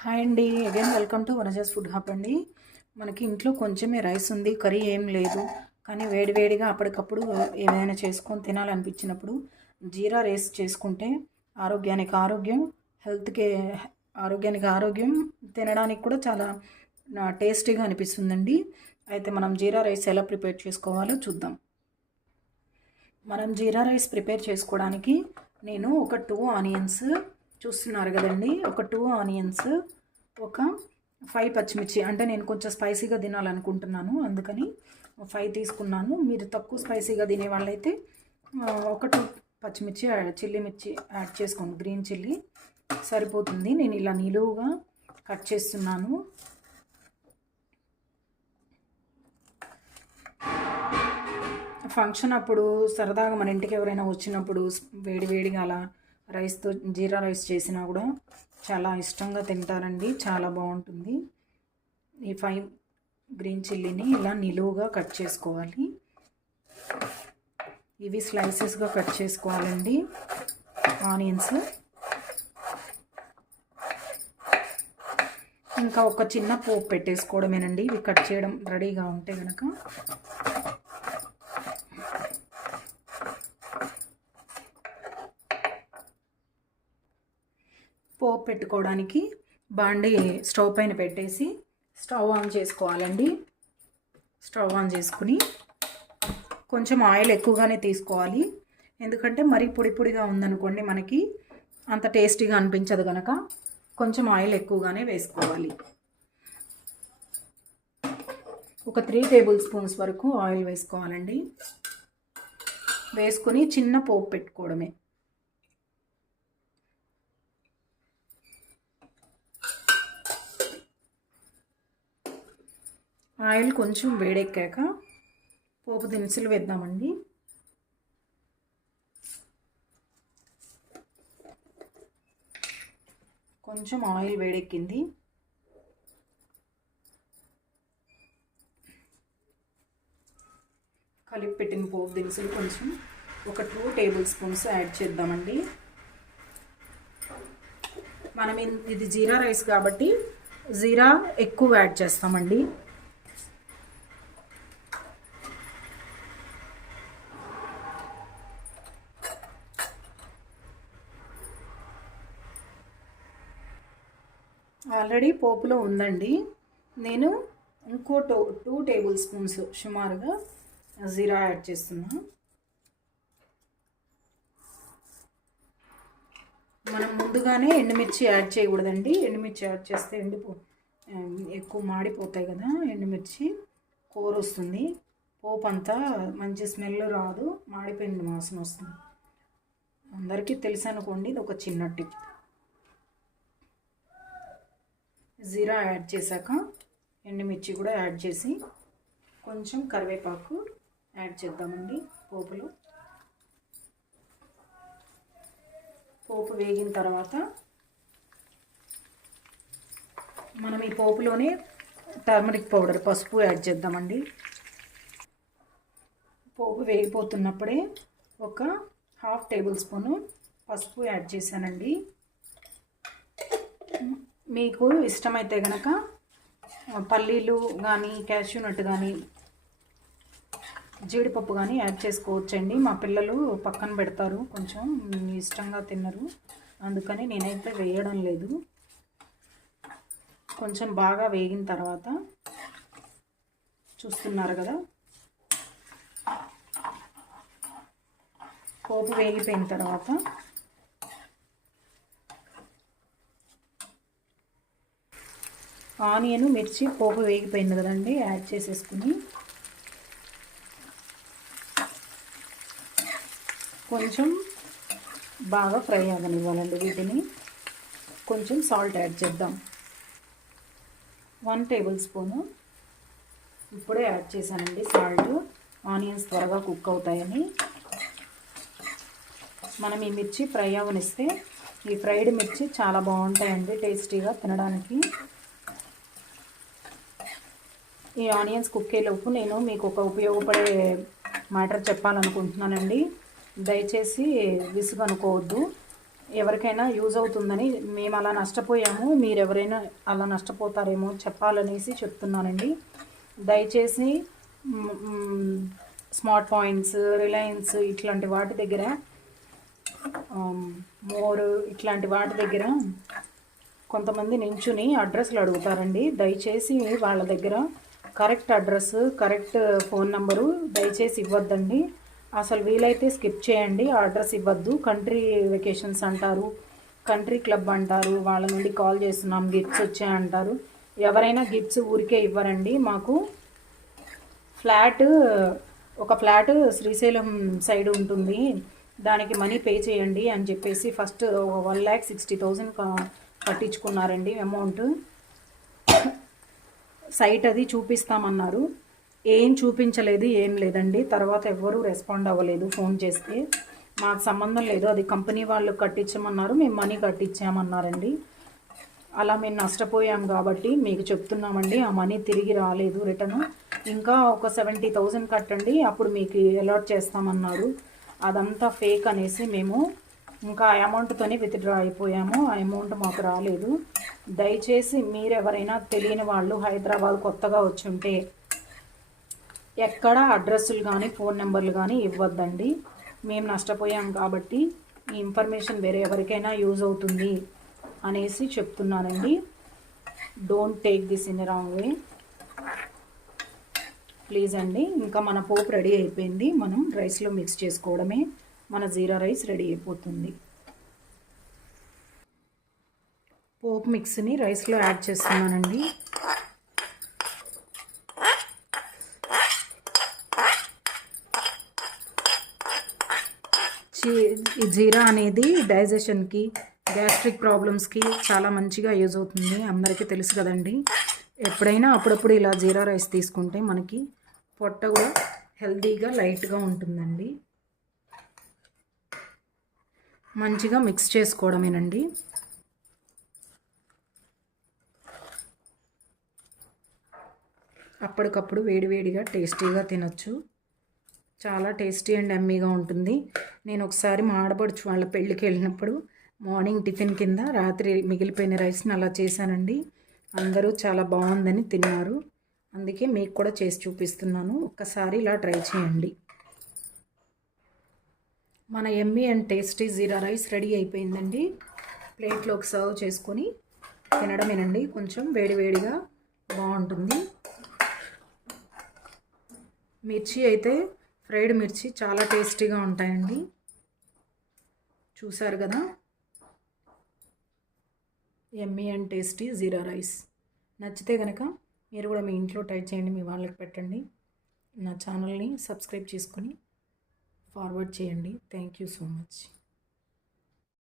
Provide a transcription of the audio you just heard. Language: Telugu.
హాయ్ అండి, again welcome to Vanaja's food hub అండి. మనకి ఇంట్లో కొంచెమే రైస్ ఉంది, కర్రీ ఏం లేదు. కానీ వేడివేడిగా అప్పటికప్పుడు ఏమైనా చేసుకొని తినాలనిపించినప్పుడు జీరా రైస్ చేసుకుంటే ఆరోగ్యానికి ఆరోగ్యం, హెల్త్కి ఆరోగ్యం, తినడానికి కూడా చాలా టేస్టీగా అనిపిస్తుందండి. అయితే మనం జీరా రైస్ ఎలా ప్రిపేర్ చేసుకోవాలో చూద్దాం. మనం జీరా రైస్ ప్రిపేర్ చేసుకోవడానికి నేను ఒక 2 ఆనియన్స్ చూస్తున్నారు కదండి, ఒక 2 ఆనియన్స్, ఒక 5 పచ్చిమిర్చి, అంటే నేను కొంచెం స్పైసీగా తినాలనుకుంటున్నాను అందుకని 5 తీసుకున్నాను. మీరు తక్కువ స్పైసీగా తినే వాళ్ళైతే ఒక 2 పచ్చిమిర్చి చిల్లీ మిర్చి యాడ్ చేసుకోండి, గ్రీన్ చిల్లీ సరిపోతుంది. నేను ఇలా నిలువుగా కట్ చేస్తున్నాను. ఫంక్షన్ అప్పుడు సరదాగా మన ఇంటికి ఎవరైనా వచ్చినప్పుడు వేడివేడిగా అలా రైస్తో జీరా రైస్ చేసినా కూడా చాలా ఇష్టంగా తింటారండి, చాలా బాగుంటుంది. ఈ 5 గ్రీన్ చిల్లీని ఇలా నిలువుగా కట్ చేసుకోవాలి. ఇవి స్లైసెస్గా కట్ చేసుకోవాలండి ఆనియన్స్. ఇంకా ఒక చిన్న పోపు పెట్టేసుకోవడమేనండి, ఇవి కట్ చేయడం రెడీగా ఉంటే కనుక. పోపు పెట్టుకోవడానికి బాండి స్టవ్ పైన పెట్టేసి స్టవ్ ఆన్ చేసుకోవాలండి. స్టవ్ ఆన్ చేసుకుని కొంచెం ఆయిల్ ఎక్కువగానే తీసుకోవాలి, ఎందుకంటే మరీ పొడి పొడిగా ఉందనుకోండి మనకి అంత టేస్టీగా అనిపించదు కనుక కొంచెం ఆయిల్ ఎక్కువగానే వేసుకోవాలి. ఒక 3 టేబుల్ స్పూన్స్ వరకు ఆయిల్ వేసుకోవాలండి. వేసుకుని చిన్న పోపు పెట్టుకోవడమే. ఆయిల్ కొంచెం వేడెక్కాక పోపు దినుసులు వేద్దామండి. కొంచెం ఆయిల్ వేడెక్కింది. కలిపి పెట్టిన పోపు దినుసులు కొంచెం ఒక 2 టేబుల్ స్పూన్స్ యాడ్ చేద్దామండి. మనం ఇది జీరా రైస్ కాబట్టి జీరా ఎక్కువ యాడ్ చేస్తామండి. ఆల్రెడీ పోపులో ఉందండి, నేను ఇంకో 2 టేబుల్ స్పూన్స్ సుమారుగా జీరా యాడ్ చేస్తున్నా. మనం ముందుగానే ఎండుమిర్చి యాడ్ చేయకూడదండి, ఎండుమిర్చి యాడ్ చేస్తే ఎక్కువ మాడిపోతాయి కదా, ఎండుమిర్చి కూర వస్తుంది, పోపు అంతా మంచి స్మెల్ రాదు, మాడిపోయిన వాసన వస్తుంది. అందరికీ తెలుసు అనుకోండి, ఇది ఒక చిన్న టిప్. జీరా యాడ్ చేశాక ఎండుమిర్చి కూడా యాడ్ చేసి కొంచెం కరివేపాకు యాడ్ చేద్దామండి పోపులో. పోపు వేగిన తర్వాత మనం ఈ పోపులోనే టర్మరిక్ పౌడర్, పసుపు యాడ్ చేద్దామండి. పోపు వేగిపోతున్నప్పుడే ఒక 1/2 టేబుల్ స్పూను పసుపు యాడ్ చేశానండి. మీకు ఇష్టమైతే కనుక పల్లీలు కానీ, క్యాష్యూ నట్ కానీ, జీడిపప్పు కానీ యాడ్ చేసుకోవచ్చండి. మా పిల్లలు పక్కన పెడతారు, కొంచెం ఇష్టంగా తిన్నరు, అందుకని నేనైతే వేయడం లేదు. కొంచెం బాగా వేగిన తర్వాత చూస్తున్నారు కదా, పోపు వేగిపోయిన తర్వాత ఆనియన్, మిర్చి పోపు వేగిపోయింది కదండి, యాడ్ చేసేసుకుని కొంచెం బాగా ఫ్రై అవ్వనివ్వాలండి. వీటిని కొంచెం సాల్ట్ యాడ్ చేద్దాం, 1 టేబుల్ స్పూను ఇప్పుడే యాడ్ చేశానండి సాల్ట్, ఆనియన్స్ త్వరగా కుక్ అవుతాయని. మనం ఈ మిర్చి ఫ్రై అవ్వనిస్తే ఈ ఫ్రైడ్ మిర్చి చాలా బాగుంటాయండి టేస్టీగా తినడానికి. ఈ ఆనియన్స్ కుక్ అయ్యేలోపు నేను మీకు ఒక ఉపయోగపడే మ్యాటర్ చెప్పాలనుకుంటున్నానండి. దయచేసి విసుగు అనుకోవద్దు. ఎవరికైనా యూజ్ అవుతుందని మేము అలా నష్టపోయాము, మీరు ఎవరైనా అలా నష్టపోతారేమో చెప్పాలనేసి చెప్తున్నానండి. దయచేసి స్మార్ట్ పాయింట్స్, రిలయన్స్ ఇట్లాంటి వాటి దగ్గర, మోర్ ఇట్లాంటి వాటి దగ్గర కొంతమంది నించుని అడ్రస్లు అడుగుతారండి. దయచేసి వాళ్ళ దగ్గర correct address, correct phone number దయచేసి ఇవ్వద్దండి. అసలు వీలైతే స్కిప్ చేయండి, ఆ అడ్రస్ ఇవ్వద్దు. కంట్రీ వెకేషన్స్ అంటారు, కంట్రీ క్లబ్ అంటారు, వాళ్ళ నుండి కాల్ చేస్తున్నాం గిఫ్ట్స్ వచ్చాయంటారు. ఎవరైనా గిఫ్ట్స్ ఊరికే ఇవ్వరండి. మాకు ఒక ఫ్లాట్ శ్రీశైలం సైడ్ ఉంటుంది, దానికి మనీ పే చేయండి అని చెప్పేసి ఫస్ట్ 1,60,000 కట్టించుకున్నారండి అమౌంట్. సైట్ అది చూపిస్తామన్నారు, ఏం చూపించలేదు, ఏం లేదండి. తర్వాత ఎవ్వరూ రెస్పాండ్ అవ్వలేదు. ఫోన్ చేస్తే మాకు సంబంధం లేదు, అది కంపెనీ వాళ్ళు కట్టించమన్నారు, మేము మనీ కట్టించామన్నారండి. అలా మేము నష్టపోయాం కాబట్టి మీకు చెప్తున్నామండి. ఆ మనీ తిరిగి రాలేదు రిటర్న్. ఇంకా ఒక 70,000 కట్టండి, అప్పుడు మీకు అలాట్ చేస్తామన్నారు. అదంతా ఫేక్ అనేసి మేము ఇంకా ఆ అమౌంట్తోనే విత్డ్రా అయిపోయాము. ఆ అమౌంట్ మాకు రాలేదు. దయచేసి మీరెవరైనా తెలియని వాళ్ళు హైదరాబాద్ కొత్తగా వచ్చి ఉంటే ఎక్కడ అడ్రస్సులు కానీ ఫోన్ నెంబర్లు కానీ ఇవ్వద్దండి. మేము నష్టపోయాం కాబట్టి ఈ ఇన్ఫర్మేషన్ వేరే ఎవరికైనా యూజ్ అవుతుంది అనేసి చెప్తున్నానండి. Don't take this in wrong way please అండి. ఇంకా మన పోపు రెడీ అయిపోయింది, మనం రైస్లో మిక్స్ చేసుకోవడమే. మన జీరా రైస్ రెడీ అయిపోతుంది. పోపు మిక్స్ని రైస్లో యాడ్ చేస్తున్నానండి. ఈ జీరా అనేది డైజెషన్కి, గ్యాస్ట్రిక్ ప్రాబ్లమ్స్కి చాలా మంచిగా యూజ్ అవుతుంది, అందరికీ తెలుసు కదండి. ఎప్పుడైనా అప్పుడప్పుడు ఇలా జీరా రైస్ తీసుకుంటే మనకి పొట్ట కూడా హెల్తీగా లైట్గా ఉంటుందండి. మంచిగా మిక్స్ చేసుకోవడమేనండి. అప్పటికప్పుడు వేడివేడిగా టేస్టీగా తినొచ్చు. చాలా టేస్టీ అండ్ ఎమ్మీగా ఉంటుంది. నేను ఒకసారి మా ఆడపడుచు వాళ్ళ పెళ్ళికి వెళ్ళినప్పుడు మార్నింగ్ టిఫిన్ కింద రాత్రి మిగిలిపోయిన రైస్ని అలా చేశానండి. అందరూ చాలా బాగుందని తిన్నారు. అందుకే మీకు కూడా చేసి చూపిస్తున్నాను, ఒక్కసారి ఇలా ట్రై చేయండి. మన Emmy and tasty jeera rice ready అయిపోయిందండి. ప్లేట్లోకి సర్వ్ చేసుకొని తినడమేనండి. కొంచెం వేడివేడిగా బాగుంటుంది. మిర్చి అయితే ఫ్రైడ్ మిర్చి చాలా టేస్టీగా ఉంటాయండి. చూసారు కదా, Emmy and tasty jeera rice. నచ్చితే కనుక మీరు కూడా మీ ఇంట్లో ట్రై చేయండి, మీ వాళ్ళకి పెట్టండి. నా ఛానల్ని సబ్స్క్రైబ్ చేసుకొని ఫార్వర్డ్ చేయండి. Thank you so much.